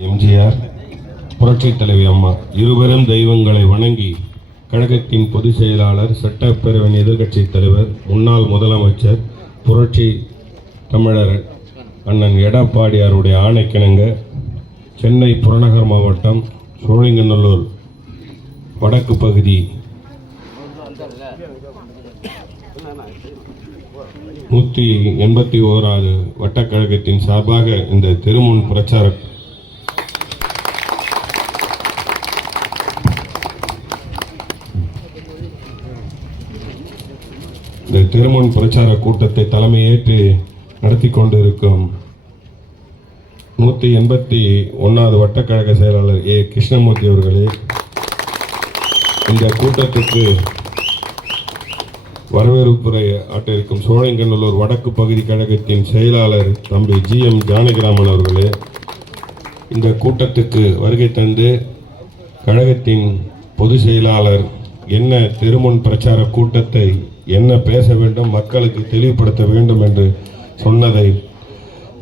எம்ஜிஆர் புரட்சி தலைவி அம்மா இருவரும் தெய்வங்களை வணங்கி கழகத்தின் பொதுச் செயலாளர் சட்டப்பேரவையின் எதிர்கட்சி தலைவர் முன்னாள் முதலமைச்சர் புரட்சி தமிழர் அண்ணன் எடப்பாடியாருடைய ஆணைக்கிணங்க சென்னை புறநகர் மாவட்டம் சோழிங்கநல்லூர் வடக்கு பகுதி. நூற்றி எண்பத்தி ஓராவது வட்டக்கழகத்தின் சார்பாக இந்த திருமுன் பிரச்சார இந்த திருமண் பிரச்சார கூட்டத்தை தலைமையேற்று நடத்தி கொண்டிருக்கும் நூற்றி எண்பத்தி ஒன்றாவது வட்டக்கழக செயலாளர் ஏ. கிருஷ்ணமூர்த்தி அவர்களே இந்த கூட்டத்துக்கு வரவேற்புரை ஆற்றிருக்கும் சோழங்கநல்லூர் வடக்கு பகுதி கழகத்தின் செயலாளர் தம்பி ஜி. எம். ஜானகிராமன் அவர்களே இந்த கூட்டத்துக்கு வருகை தந்து கழகத்தின் பொதுச் செயலாளர் என்ன திருமண் பிரச்சார கூட்டத்தை என்ன பேச வேண்டும் மக்களுக்கு தெளிவுபடுத்த வேண்டும் என்று சொன்னதை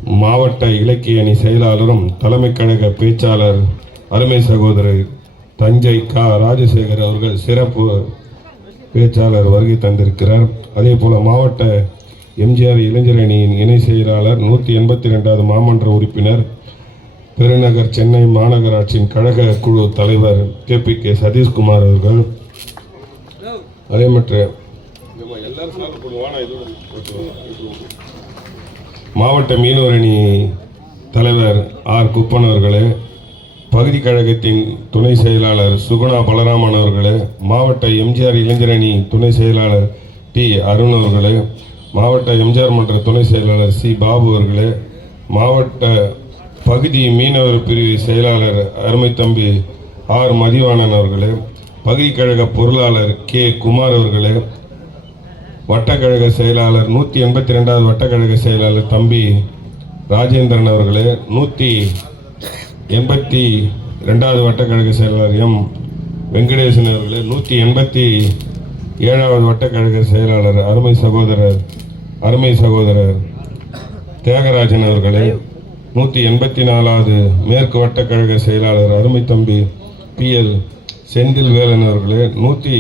மாவட்ட இலக்கிய அணி செயலாளரும் தலைமை கழக பேச்சாளர் அருமை சகோதரர் தஞ்சை கா. ராஜசேகர் அவர்கள் சிறப்பு பேச்சாளர் வருகை தந்திருக்கிறார். அதே போல மாவட்ட எம்ஜிஆர் இளைஞர் அணியின் இணை செயலாளர் நூற்றி எண்பத்தி ரெண்டாவது மாமன்ற உறுப்பினர் பெருநகர் சென்னை மாநகராட்சியின் கழக குழு தலைவர் கே. பி. கே. சதீஷ்குமார் அவர்கள். அதே மற்ற மாவட்ட மீனவரணி தலைவர் ஆர். குப்பன் அவர்களே பகுதி கழகத்தின் துணை செயலாளர் சுகுணா பலராமன் அவர்களே மாவட்ட எம்ஜிஆர் இளைஞரணி துணை செயலாளர் டி அருண் அவர்களே மாவட்ட எம்ஜிஆர் மன்ற துணை செயலாளர் சி. பாபு அவர்களே மாவட்ட பகுதி மீனவர் பிரிவு செயலாளர் அருமை தம்பி ஆர். மதிவாணன் அவர்களே பகுதி கழக பொருளாளர் கே. குமார் அவர்களே வட்டக்கழக செயலாளர் நூற்றி எண்பத்தி ரெண்டாவது வட்டக்கழக செயலாளர் தம்பி ராஜேந்திரன் அவர்களே நூற்றி எண்பத்தி ரெண்டாவது வட்டக்கழக செயலாளர் எம். வெங்கடேசன் அவர்களே நூற்றி எண்பத்தி ஏழாவது வட்டக்கழக செயலாளர் அருமை சகோதரர் அருமை சகோதரர் தியாகராஜன் அவர்களே நூற்றி எண்பத்தி நாலாவது மேற்கு வட்டக்கழக செயலாளர் அருமை தம்பி பி. எல். செந்தில் வேலன் அவர்களே நூற்றி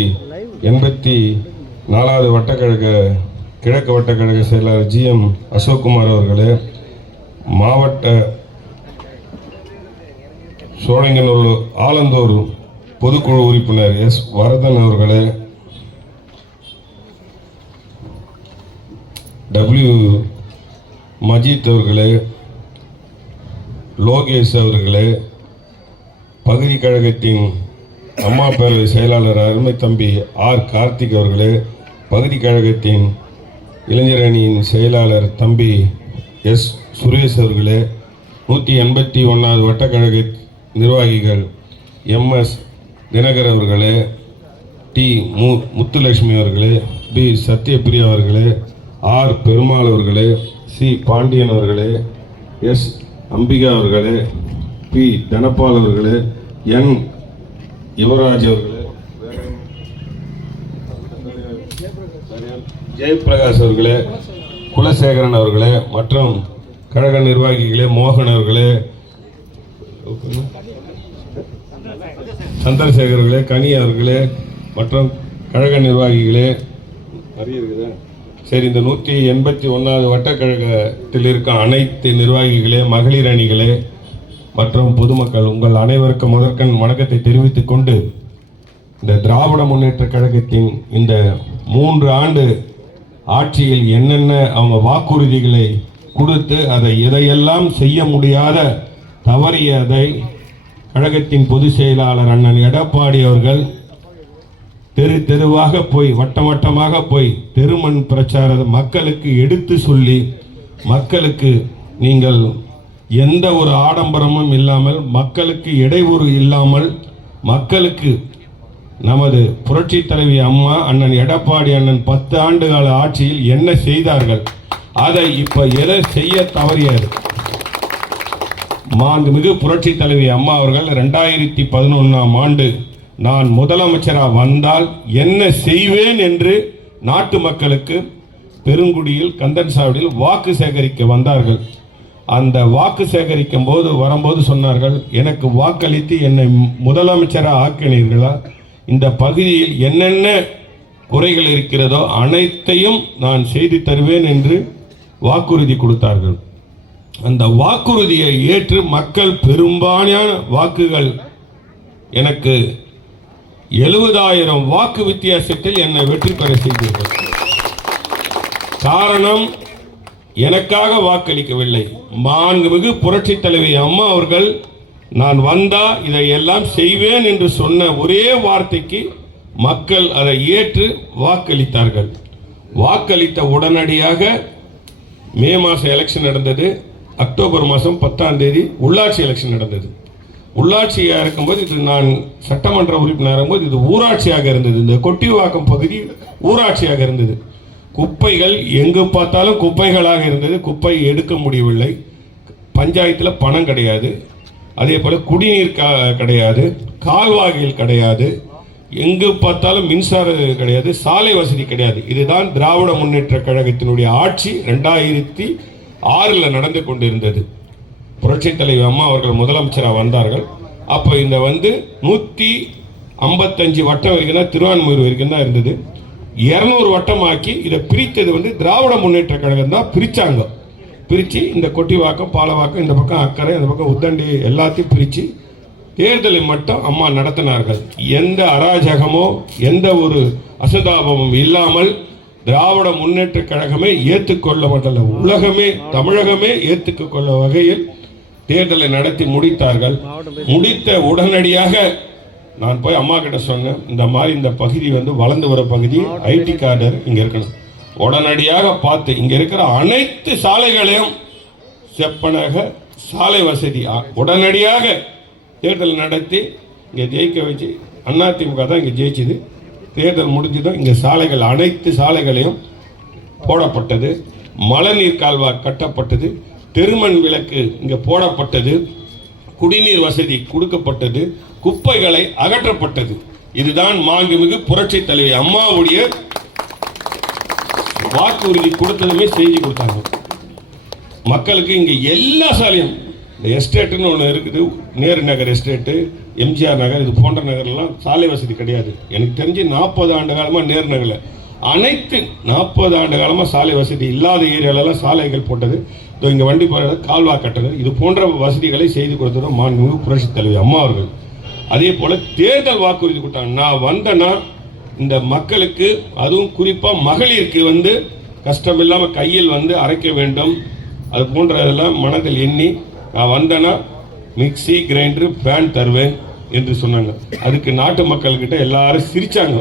எண்பத்தி நாலாவது வட்டக்கழக கிழக்கு வட்டக்கழக செயலாளர் ஜி எம் அசோக்குமார் அவர்களே மாவட்ட சோழங்கநல்லூர் ஆலந்தூர் பொதுக்குழு உறுப்பினர் எஸ். வரதன் அவர்களே டபிள்யூ. மஜித் அவர்களே லோகேஷ் அவர்களே பகுதி கழகத்தின் அம்மா பேரவை செயலாளர் அருமை தம்பி ஆர். கார்த்திக் அவர்களே பகுதி கழகத்தின் இளைஞர் அணியின் செயலாளர் தம்பி எஸ். சுரேஷ் அவர்களே நூற்றி எண்பத்தி ஒன்றாவது வட்டக்கழக நிர்வாகிகள் எம்எஸ் தினகர் அவர்களே டி. மு. முத்துலட்சுமி அவர்களே பி. சத்யபிரியா அவர்களே ஆர். பெருமாள் அவர்களே சி. பாண்டியன் அவர்களே எஸ். அம்பிகா அவர்களே பி. தனபால் அவர்களே என். யுவராஜ் அவர்களே ஜெயபிரகாஷ் அவர்களே குலசேகரன் அவர்களே மற்றும் கழக நிர்வாகிகளே மோகன் அவர்களே சந்திரசேகர் அவர்களே கனி அவர்களே மற்றும் கழக நிர்வாகிகளே. நிறைய இருக்குதா சரி இந்த நூற்றி எண்பத்தி ஒன்றாவது வட்டக்கழகத்தில் இருக்க அனைத்து நிர்வாகிகளே மகளிர் அணிகளே மற்றும் பொதுமக்கள் உங்கள் அனைவருக்கும் முதற்கண் வணக்கத்தை தெரிவித்துக் கொண்டு இந்த திராவிட முன்னேற்ற கழகத்தின் இந்த மூன்று ஆண்டு ஆட்சியில் என்னென்ன அவங்க வாக்குறுதிகளை கொடுத்து அதை எதையெல்லாம் செய்ய முடியாத தவறியதை கழகத்தின் பொதுச் செயலாளர் அண்ணன் எடப்பாடி அவர்கள் தெரு தெருவாக போய் வட்டம் வட்டமாக போய் தெருமண் பிரச்சார மக்களுக்கு எடுத்து சொல்லி மக்களுக்கு நீங்கள் எந்த ஒரு ஆடம்பரமும் இல்லாமல் மக்களுக்கு இடையூறு இல்லாமல் மக்களுக்கு நமது புரட்சி தலைவி அம்மா அண்ணன் எடப்பாடி அண்ணன் பத்து ஆண்டு கால ஆட்சியில் என்ன செய்தார்கள்? அதை இப்ப எதை செய்ய தவறியது? மாண்புமிகு புரட்சி தலைவி அம்மா அவர்கள் ரெண்டாயிரத்தி பதினொன்றாம் ஆண்டு நான் முதலமைச்சராக வந்தால் என்ன செய்வேன் என்று நாட்டு மக்களுக்கு பெருங்குடியில் கந்தன் சாவடியில் வாக்கு சேகரிக்க வந்தார்கள். அந்த வாக்கு சேகரிக்கும் போது வரும்போது சொன்னார்கள் எனக்கு வாக்களித்து என்னை முதலமைச்சராக ஆக்கினீர்களா? இந்த பகுதியில் என்னென்ன குறைகள் இருக்கிறதோ அனைத்தையும் நான் செய்து தருவேன் என்று வாக்குறுதி கொடுத்தார்கள். அந்த வாக்குறுதியை ஏற்று மக்கள் பெரும்பாலான வாக்குகள் எனக்கு எழுபதாயிரம் வாக்கு வித்தியாசத்தில் என்னை வெற்றி பெற செய்தீர்கள். காரணம் எனக்காக வாக்களிக்கவில்லை. மாண்புமிகு புரட்சித் தலைவி அம்மா அவர்கள் நான் வந்தா இதையெல்லாம் செய்வேன் என்று சொன்ன ஒரே வார்த்தைக்கு மக்கள் அதை ஏற்று வாக்களித்தார்கள். வாக்களித்த உடனடியாக மே மாதம் எலெக்ஷன் நடந்தது. அக்டோபர் மாதம் பத்தாம் தேதி உள்ளாட்சி எலெக்ஷன் நடந்தது. உள்ளாட்சியாக இருக்கும்போது இது நான் சட்டமன்ற உறுப்பினராக போது இது ஊராட்சியாக இருந்தது. இந்த கொட்டிவாக்கம் பகுதி ஊராட்சியாக இருந்தது. குப்பைகள் எங்கு பார்த்தாலும் குப்பைகளாக இருந்தது. குப்பை எடுக்க முடியவில்லை. பஞ்சாயத்தில் பணம் கிடையாது. அதே போல் குடிநீர் க- கிடையாது கால்வாய்கள் கிடையாது எங்கு பார்த்தாலும் மின்சாரம் கிடையாது சாலை வசதி கிடையாது. இதுதான் திராவிட முன்னேற்ற கழகத்தினுடைய ஆட்சி ரெண்டாயிரத்தி ஆறில் நடந்து கொண்டிருந்தது. புரட்சி தலைவி அம்மா அவர்கள் முதலமைச்சராக வந்தார்கள். அப்போ இந்த வந்து நூற்றி ஐம்பத்தஞ்சு வட்டம் வரைக்கும் தான் திருவான்மூர் வரைக்கும் தான் இருந்தது. இரநூறு வட்டமாக்கி இதை பிரித்தது வந்து திராவிட முன்னேற்ற கழகம் தான் பிரித்தாங்க பிரித்து இந்த கொட்டிவாக்கம் பாலவாக்கம் இந்த பக்கம் அக்கறை இந்த பக்கம் உத்தண்டி எல்லாத்தையும் பிரித்து தேர்தலை மட்டும் அம்மா நடத்தினார்கள். எந்த அராஜகமோ எந்த ஒரு அசதாபமும் இல்லாமல் திராவிட முன்னேற்ற கழகமே ஏற்றுக்கொள்ளப்பட்டல உலகமே தமிழகமே ஏற்றுக்கொள்ள வகையில் தேர்தலை நடத்தி முடித்தார்கள். முடித்த உடனடியாக நான் போய் அம்மா கிட்ட சொன்னேன் இந்த மாதிரி இந்த பகுதி வந்து வளர்ந்து வர பகுதி ஐடி கார்டர் இங்கே இருக்கணும். உடனடியாக பார்த்து இங்க இருக்கிற அனைத்து சாலைகளையும் செப்பனக சாலை வசதி உடனடியாக தேர்தல் நடத்தி இங்கே ஜெயிக்க வச்சு அதிமுக தான் இங்கே ஜெயிச்சுது. தேர்தல் முடிஞ்சதும் இங்கே சாலைகள் அனைத்து சாலைகளையும் போடப்பட்டது. மழைநீர் கால்வாய் கட்டப்பட்டது. தெருமண் விளக்கு இங்கே போடப்பட்டது. குடிநீர் வசதி கொடுக்கப்பட்டது. குப்பைகளை அகற்றப்பட்டது. இதுதான் மாண்புமிகு புரட்சி தலைவி அம்மாவுடைய வாக்குறுதி கொடுத்ததுமே செஞ்சு கொடுத்தாங்க. மக்களுக்கு இங்கே எல்லா சாலையும் இந்த எஸ்டேட்டுன்னு ஒன்று இருக்குது நேரு நகர் எஸ்டேட்டு எம்ஜிஆர் நகர் இது போன்ற நகர்லாம் சாலை வசதி கிடையாது. எனக்கு தெரிஞ்சு நாற்பது ஆண்டு காலமாக நேரு நகரில். அனைத்து நாற்பது ஆண்டு காலமாக சாலை வசதி இல்லாத ஏரியாலெல்லாம் சாலைகள் போட்டது. இதோ இங்கே வண்டி போகிறது கால்வா கட்டுறது இது போன்ற வசதிகளை செய்து கொடுத்ததும் மாண்புமிகு புரட்சி தலைவி அம்மா அவர்கள். அதே போல் தேர்தல் வாக்குறுதி கொடுத்தாங்க. நான் வந்தேன்னா இந்த மக்களுக்கு அதுவும் குறிப்பாக மகளிருக்கு வந்து கஷ்டம் இல்லாமல் கையில் வந்து அரைக்க வேண்டும். அது போன்றதெல்லாம் மனதில் எண்ணி நான் வந்தேன்னா மிக்ஸி கிரைண்டரு ஃபேன் தருவேன் என்று சொன்னாங்க. அதுக்கு நாட்டு மக்கள்கிட்ட எல்லாரும் சிரித்தாங்க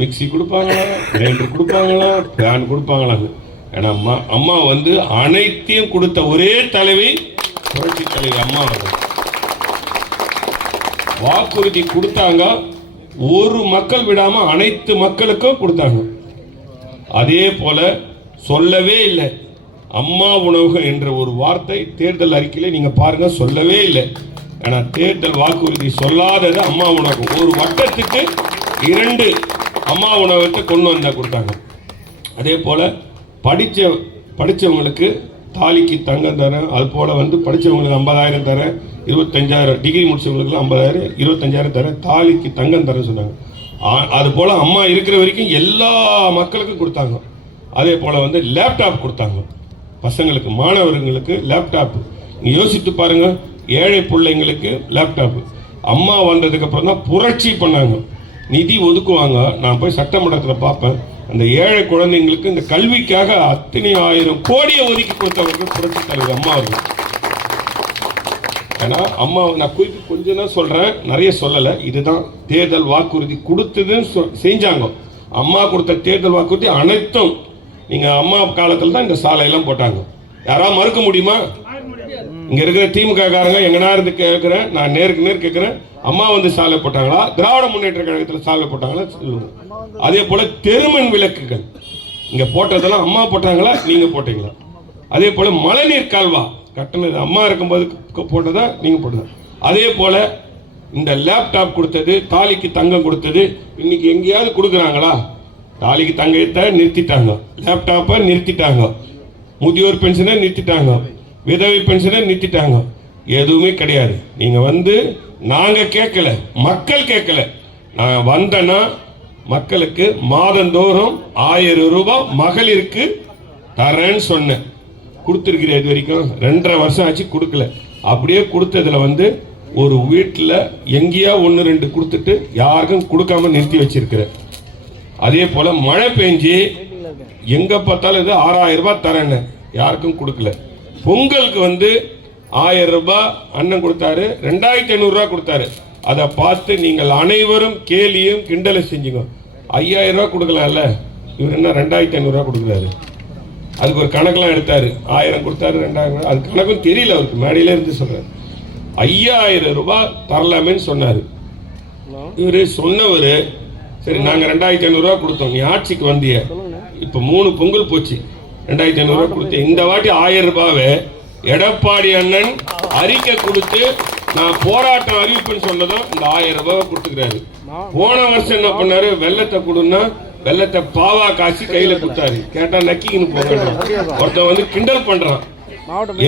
மிக்ஸி கொடுப்பாங்களா கிரைண்டர் கொடுப்பாங்களா ஃபேன் கொடுப்பாங்களாங்க ஏன்னா அம்மா அம்மா வந்து அனைத்தையும் கொடுத்த ஒரே தலைவி புரட்சி தலைவி அம்மா வாக்குறுதி கொடுத்தாங்க. ஒரு மக்கள் விடாம அனைத்து மக்களுக்கும் கொடுத்தாங்க. அதே போல சொல்லவே இல்லை. அம்மா உணவுகள் என்ற ஒரு வார்த்தை தேர்தல் அறிக்கையில நீங்க பாருங்க சொல்லவே இல்லை. ஏன்னா தேர்தல் வாக்குறுதி சொல்லாதது அம்மா உணவு. ஒரு வட்டத்துக்கு இரண்டு அம்மா உணவகத்தை கொண்டு வந்தா கொடுத்தாங்க. அதே போல படிச்ச படிச்சவங்களுக்கு தாலிக்கு தங்கம் தரேன் அது போல வந்து படிச்சவங்களுக்கு ஐம்பதாயிரம் தரேன் இருபத்தஞ்சாயிரம் டிகிரி முடிச்சவங்களுக்குலாம் ஐம்பதாயிரம் இருபத்தஞ்சாயிரம் தரேன் தாலிக்கு தங்கம் தரேன்னு சொன்னாங்க. ஆ- அது போல் அம்மா இருக்கிற வரைக்கும் எல்லா மக்களுக்கும் கொடுத்தாங்க. அதே போல் வந்து லேப்டாப் கொடுத்தாங்க. பசங்களுக்கு மாணவர்களுக்கு லேப்டாப்பு நீங்கள் யோசித்து பாருங்க ஏழை பிள்ளைங்களுக்கு லேப்டாப்பு அம்மா வந்ததுக்கப்புறம் தான் புரட்சி பண்ணாங்க. நிதி ஒதுக்குவாங்க. நான் போய் சட்டமன்றத்தில் பார்ப்பேன். அந்த ஏழை குழந்தைங்களுக்கு இந்த கல்விக்காக அத்தனை ஆயிரம் கோடியை ஒதுக்கி கொடுத்தவர்கள் புரட்சி தலைவர் அம்மா அவர்கள். ஏன்னா அம்மா நான் குறிப்பு கொஞ்சம் தான் சொல்கிறேன் நிறைய சொல்லலை. இதுதான் தேர்தல் வாக்குறுதி கொடுத்ததுன்னு சொ- செஞ்சாங்க. அம்மா கொடுத்த தேர்தல் வாக்குறுதி அனைத்தும் நீங்கள் அம்மா காலத்தில் தான் இந்த சாலையெல்லாம் போட்டாங்க. யாராவது மறுக்க முடியுமா? இங்கே இருக்கிற திமுக காரங்க எங்கன்னா இருந்து கேட்குறேன் நான் நேருக்கு நேர் கேட்குறேன் அம்மா வந்து சாலை போட்டாங்களா? திராவிட முன்னேற்ற கழகத்தில் சாலை போட்டாங்களா? சொல்லுங்க. அதே போல் தெருமண் விளக்குகள். இங்கே போட்டதெல்லாம் அம்மா போட்டாங்களா? நீங்கள் போட்டீங்களா? அதே போல் மழைநீர் கால்வா கட்டினது அம்மா இருக்கும்போது போட்டதா நீங்கள் போட்டதா? அதே போல் இந்த லேப்டாப் கொடுத்தது தாலிக்கு தங்கம் கொடுத்தது இன்னைக்கு எங்கேயாவது கொடுக்குறாங்களா? தாலிக்கு தங்கத்தை நிறுத்திட்டாங்க. லேப்டாப்பை நிறுத்திட்டாங்க. முதியோர் பென்ஷனை நிறுத்திட்டாங்க. விதவை பென்ஷனை நிறுத்திட்டாங்க. எதுவுமே கிடையாது. நீங்கள் வந்து நாங்கள் கேட்கல. மக்கள் கேட்கல. நான் வந்தேன்னா மக்களுக்கு மாதந்தோறும் ஆயிரம் ரூபாய் மகளிருக்கு தரேன்னு சொன்னேன். கொடுத்துருக்கிறேன் இது வரைக்கும். ரெண்டரை வருஷம் ஆச்சு கொடுக்கல. அப்படியே கொடுத்ததுல வந்து ஒரு வீட்டில் எங்கேயா ஒன்று ரெண்டு கொடுத்துட்டு யாருக்கும் கொடுக்காம நிறுத்தி வச்சிருக்கிறேன். அதே போல் மழை பெஞ்சு எங்கே பார்த்தாலும் இது ஆறாயிரம் ரூபாய் தரேன்னு யாருக்கும் கொடுக்கல. பொங்கலுக்கு வந்து ஆயிரம் ரூபாய் அண்ணன் கொடுத்தாரு ரெண்டாயிரத்தி ஐநூறுரூவா கொடுத்தாரு. அதை பார்த்து நீங்கள் அனைவரும் கேலியும் கிண்டலை செஞ்சுங்க. ஐயாயிரம் ரூபாய் கொடுக்கலாம்ல. இவர் என்ன ரெண்டாயிரத்தி ஐநூறுரூவா கொடுக்குறாரு? அதுக்கு ஒரு கணக்கெல்லாம் எடுத்தாரு. ஆயிரம் கொடுத்தாரு ரெண்டாயிரம் அது கணக்கும் தெரியல அவருக்கு. மேடையில இருந்து சொல்றாரு. ஐயாயிரம் ரூபாய் தரலாமேன்னு சொன்னாரு. இவரு சொன்னவரு சரி நாங்க ரெண்டாயிரத்தி ஐநூறு ரூபாய் கொடுத்தோம். நீ ஆட்சிக்கு வந்திய. இப்ப மூணு பொங்கல் போச்சு. ரெண்டாயிரத்தி ஐநூறு ரூபாய் கொடுத்தேன் இந்த வாட்டி ஆயிரம் ரூபாவை எடப்பாடி அண்ணன் அறிக்கை கொடுத்து நான் போராட்டம் அறிவிப்புன்னு சொன்னதும் இந்த ஆயிரம் ரூபாவை கொடுத்துக்கிறாரு. போன வருஷம் என்ன பண்ணாரு? வெள்ளத்தை கொடுன்னா வெள்ளத்தை பாவா காய்ச்சி கையில கொடுத்தாரு. கேட்டா நக்கின்னு போக ஒருத்தன் வந்து கிண்டல் பண்றான்.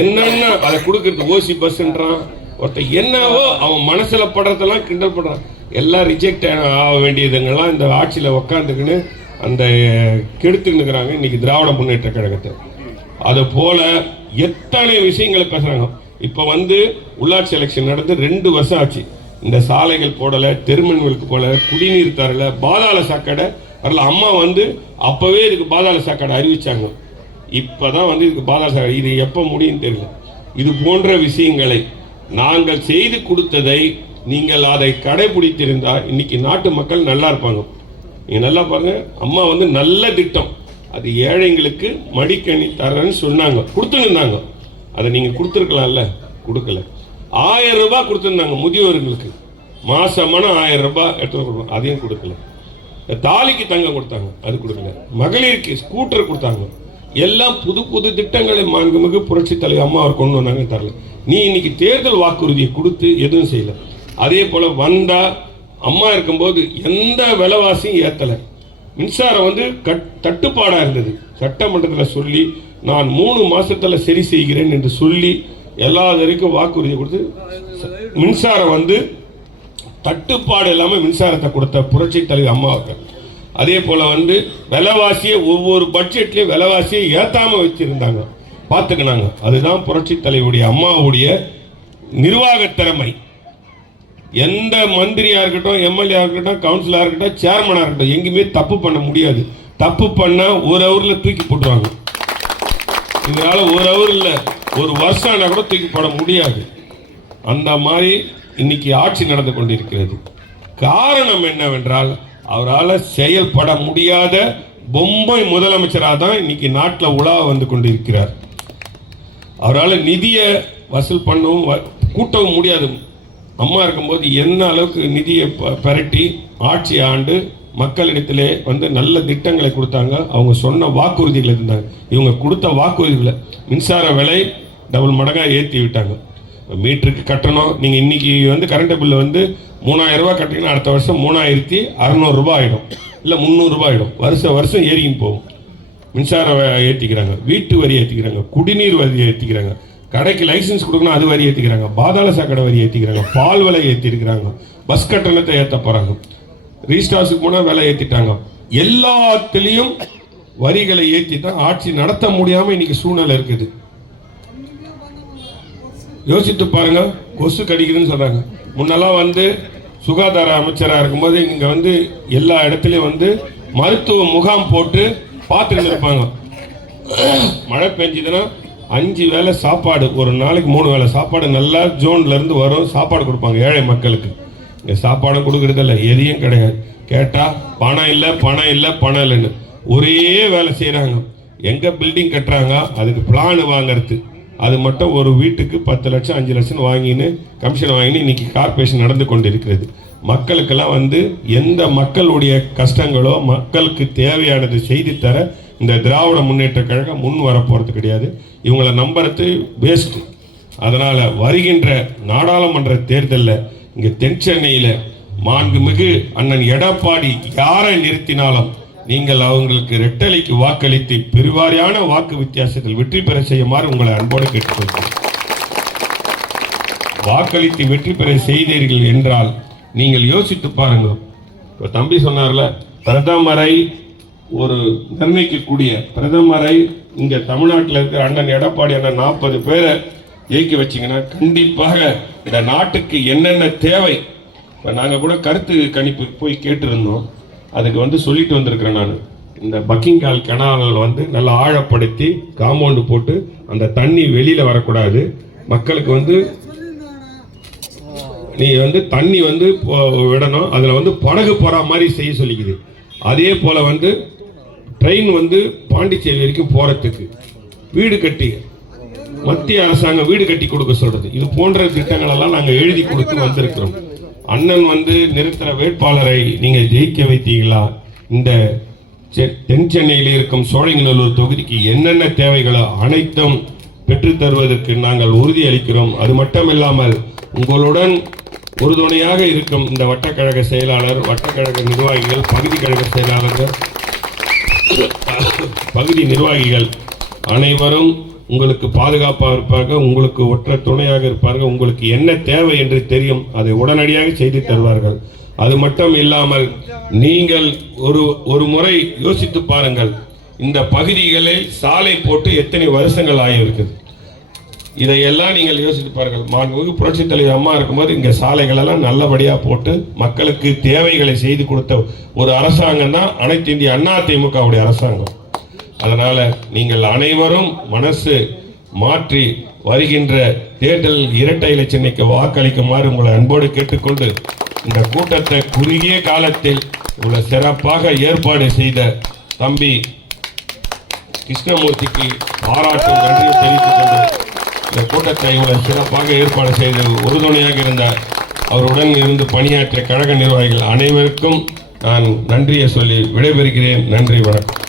என்னன்னா அதை கொடுக்கறது? ஓசி பஸ்ன்றான். ஒருத்தன் என்னவோ அவன் மனசுல படுறதெல்லாம் கிண்டல் பண்றான். எல்லாம் ரிஜெக்ட் ஆக வேண்டியதுங்கெல்லாம் இந்த ஆட்சியில உக்காந்துக்கின்னு அந்த கெடுத்துக்கிட்டு இன்னைக்கு திராவிட முன்னேற்ற கழகத்தை. அது போல எத்தனை விஷயங்களை பேசுறாங்க. இப்ப வந்து உள்ளாட்சி எலெக்ஷன் நடந்து ரெண்டு வருஷம் ஆச்சு. இந்த சாலைகள் போடல விளக்கு போல குடிநீர் தரல பாதாள சாக்கடை வரல அம்மா வந்து அப்போவே இதுக்கு பாதாள சாக்கடை இப்போ தான் வந்து இதுக்கு பாதாள சாக்கடை இது எப்போ முடியும் தெரியல. இது போன்ற விஷயங்களை நாங்கள் செய்து கொடுத்ததை நீங்கள் அதை கடைபிடித்திருந்தால் இன்னைக்கு நாட்டு மக்கள் நல்லா இருப்பாங்க. நீங்கள் நல்லா பாருங்கள் அம்மா வந்து நல்ல திட்டம். அது ஏழைங்களுக்கு மடிக்கணி தரேன்னு சொன்னாங்க கொடுத்துருந்தாங்க. அதை நீங்கள் கொடுத்துருக்கலாம்ல? கொடுக்கல. ஆயிரம் ரூபாய் கொடுத்துருந்தாங்க முதியோர்களுக்கு. மாசமான ஆயிரம் ரூபாய் எடுத்து கொடுக்கணும். அதையும் கொடுக்கல. தாலிக்கு தங்கம் கொடுத்தாங்க அது கொடுக்கல. மகளிருக்கு ஸ்கூட்டர் கொடுத்தாங்க. எல்லாம் புது புது திட்டங்களை மாண்புமிகு புரட்சி தலைவர் அம்மா அவர் கொண்டு வந்தாங்க தரல. நீ இன்னைக்கு தேர்தல் வாக்குறுதியை கொடுத்து எதுவும் செய்யல. அதே போல வந்தா அம்மா இருக்கும்போது எந்த விலைவாசியும் ஏற்றலை மின்சாரம் வந்து கட் தட்டுப்பாடாக இருந்தது. சட்டமன்றத்தில் சொல்லி நான் மூணு மாசத்துல சரி செய்கிறேன் என்று சொல்லி எல்லா வரைக்கும் வாக்குறுதி கொடுத்து மின்சாரம் வந்து தட்டுப்பாடு இல்லாமல் மின்சாரத்தை கொடுத்த புரட்சி தலைவர் அம்மாவுக்கு அதே போல வந்து விலைவாசியை ஒவ்வொரு பட்ஜெட்லேயும் விலைவாசியை ஏற்றாமல் வச்சிருந்தாங்க பார்த்துக்கினாங்க அதுதான் புரட்சி தலைவருடைய அம்மாவுடைய நிர்வாக திறமை. எந்த மந்திரியாக இருக்கட்டும் எம்எல்ஏ இருக்கட்டும் கவுன்சிலாக இருக்கட்டும் சேர்மனாக இருக்கட்டும் எங்கேயுமே தப்பு பண்ண முடியாது. தப்பு பண்ணா ஒரு அவரில் தூக்கி போட்டுருவாங்க. இதனால ஒரு ஹவர் இல்லை ஒரு வருஷம் ஆனால் கூட தூக்கி போட முடியாது. அந்த மாதிரி இன்னைக்கு ஆட்சி நடந்து கொண்டிருக்கிறது. காரணம் என்னவென்றால் அவரால் செயல்பட முடியாத பொம்மை முதலமைச்சராக தான் இன்னைக்கு நாட்டில் உலா வந்து கொண்டிருக்கிறார். அவரால் நிதியை வசூல் பண்ணவும் வ- கூட்டவும் முடியாது. அம்மா இருக்கும்போது என்ன அளவுக்கு நிதியை ப- ஆட்சி ஆண்டு மக்களிடத்திலே வந்து நல்ல திட்டங்களை கொடுத்தாங்க. அவங்க சொன்ன வாக்குறுதிகள் இருந்தாங்க. இவங்க கொடுத்த வாக்குறுதிகளை மின்சார விலை டபுள் மடங்காக ஏற்றி விட்டாங்க. மீட்டருக்கு கட்டணும். நீங்கள் இன்னைக்கு வந்து கரண்ட் பில்லு வந்து மூணாயிரரூபா கட்டிங்கன்னா அடுத்த வருஷம் மூணாயிரத்தி அறநூறுபா ஆகிடும் இல்லை முந்நூறுரூபா ஆகிடும் வருஷம் வருஷம் ஏறின்னு போகும். மின்சார வ- வீட்டு வரி ஏற்றிக்கிறாங்க குடிநீர் வரி ஏற்றிக்கிறாங்க கடைக்கு லைசென்ஸ் கொடுக்கணும் அது வரி ஏற்றிக்கிறாங்க பாதாள சாக்கடை வரி ஏற்றிக்கிறாங்க பால் விலை ஏற்றிருக்கிறாங்க பஸ் கட்டணத்தை ஏற்ற போகிறாங்க ரீஸ்டார்ஸுக்கு போனால் விலை ஏற்றிட்டாங்க எல்லாத்துலேயும் வரிகளை ஏற்றி தான் ஆட்சி நடத்த முடியாமல் இன்னைக்கு சூழ்நிலை இருக்குது. யோசித்து பாருங்க கொசு கடிக்குதுன்னு சொல்கிறாங்க முன்னெல்லாம் வந்து சுகாதார அமைச்சராக இருக்கும்போது இங்கே வந்து எல்லா இடத்துலையும் வந்து மருத்துவ முகாம் போட்டு பார்த்துட்டு இருப்பாங்க. மழை பெஞ்சதுன்னா அஞ்சு வேளை சாப்பாடு ஒரு நாளைக்கு மூணு வேளை சாப்பாடு நல்லா ஜோன்லேருந்து வரும் சாப்பாடு கொடுப்பாங்க ஏழை மக்களுக்கு. இங்கே சாப்பாடும் கொடுக்குறதில்ல எதையும் கிடையாது. கேட்டால் பணம் இல்லை பணம் இல்லை பணம் இல்லைன்னு. ஒரே வேலை செய்கிறாங்க எங்கே பில்டிங் கட்டுறாங்க அதுக்கு பிளான் வாங்குறது. அது மட்டும் ஒரு வீட்டுக்கு பத்து லட்சம் அஞ்சு லட்சம் வாங்கின்னு கமிஷன் வாங்கின்னு இன்னைக்கு கார்பரேஷன் நடந்து கொண்டு இருக்கிறது மக்களுக்கெல்லாம் வந்து எந்த மக்களுடைய கஷ்டங்களோ மக்களுக்கு தேவையானது செய்து தர இந்த திராவிட முன்னேற்ற கழகம் முன் வர கிடையாது. இவங்களை நம்புறது வேஸ்ட் அதனால் வருகின்ற நாடாளுமன்ற தேர்தலில் இங்கே தென் சென்னையில் மாண்புமிகு அண்ணன் எடப்பாடி யாரை நிறுத்தினாலும் நீங்கள் அவங்களுக்கு ரெட்டலைக்கு வாக்களித்து பெருவாரியான வாக்கு வித்தியாசத்தில் வெற்றி பெற செய்யுமாறு உங்களை அன்போடு கேட்டுக்கொள்கிறேன். வாக்களித்து வெற்றி பெற செய்தீர்கள் என்றால் நீங்கள் யோசித்து பாருங்க. இப்போ தம்பி சொன்னார்ல பிரதமரை ஒரு நிர்ணயிக்கக்கூடிய பிரதமரை இங்கே தமிழ்நாட்டில் இருக்கிற அண்ணன் எடப்பாடி அண்ணன் நாற்பது பேரை ஜெயிக்க வச்சீங்கன்னா கண்டிப்பாக இந்த நாட்டுக்கு என்னென்ன தேவை? இப்போ நாங்கள் கூட கருத்து கணிப்பு போய் கேட்டிருந்தோம். அதுக்கு வந்து சொல்லிட்டு வந்திருக்கிறேன் நான். இந்த பக்கிங்கால் கெனால் வந்து நல்லா ஆழப்படுத்தி காம்பவுண்டு போட்டு அந்த தண்ணி வெளியில் வரக்கூடாது. மக்களுக்கு வந்து நீ வந்து தண்ணி வந்து போ- விடணும். அதில் வந்து படகு போகிற மாதிரி செய்ய சொல்லிக்குது. அதே போல் வந்து ட்ரெயின் வந்து பாண்டிச்சேரி வரைக்கும் போகிறதுக்கு வீடு கட்டி மத்திய அரசாங்கம் வீடு கட்டி கொடுக்க சொல்கிறது இது போன்ற திட்டங்களெல்லாம் நாங்கள் எழுதி கொடுத்து வந்திருக்கிறோம். அண்ணன் வந்து நிறுத்துற வேட்பாளரை நீங்க ஜெயிக்க வைத்தீங்களா? இந்த செ- தென் சென்னையில் இருக்கும் சோழிங்கநல்லூர் தொகுதிக்கு என்னென்ன தேவைகளோ அனைத்தும் பெற்றுத்தருவதற்கு நாங்கள் உறுதி அளிக்கிறோம். அது மட்டுமில்லாமல் உங்களுடன் உறுதுணையாக இருக்கும் இந்த வட்டக்கழக செயலாளர் வட்டக்கழக நிர்வாகிகள் பகுதி கழக செயலாளர்கள் பகுதி நிர்வாகிகள் அனைவரும் உங்களுக்கு பாதுகாப்பாக இருப்பார்கள் உங்களுக்கு ஒற்ற துணையாக இருப்பார்கள் உங்களுக்கு என்ன தேவை என்று தெரியும் அதை உடனடியாக செய்து தருவார்கள். அது மட்டும் இல்லாமல் நீங்கள் ஒரு ஒரு முறை யோசித்து பாருங்கள் இந்த பகுதிகளில் சாலை போட்டு எத்தனை வருஷங்கள் ஆகியிருக்குது இதையெல்லாம் நீங்கள் யோசித்து பாருங்கள். மாண்புமிகு புரட்சித் தலைவர் அம்மா இருக்கும்போது இங்கே சாலைகளெல்லாம் நல்லபடியாக போட்டு மக்களுக்கு தேவைகளை செய்து கொடுத்த ஒரு அரசாங்கம் தான் அனைத்து இந்திய அண்ணா திமுகவுடைய அரசாங்கம். அதனால் நீங்கள் அனைவரும் மனசு மாற்றி வருகின்ற தேர்தல் இரட்டை இலை சென்னைக்கு வாக்களிக்குமாறு உங்களை அன்போடு கேட்டுக்கொண்டு இந்த கூட்டத்தை குறுகிய காலத்தில் உங்களை சிறப்பாக ஏற்பாடு செய்த தம்பி கிருஷ்ணமூர்த்திக்கு பாராட்டும் நன்றியை தெரிவித்துக் கொண்டு இந்த கூட்டத்தை இவ்வளவு சிறப்பாக ஏற்பாடு செய்து உறுதுணையாக இருந்த அவருடன் இருந்து பணியாற்றிய கழக நிர்வாகிகள் அனைவருக்கும் நான் நன்றியை சொல்லி விடைபெறுகிறேன். நன்றி வணக்கம்.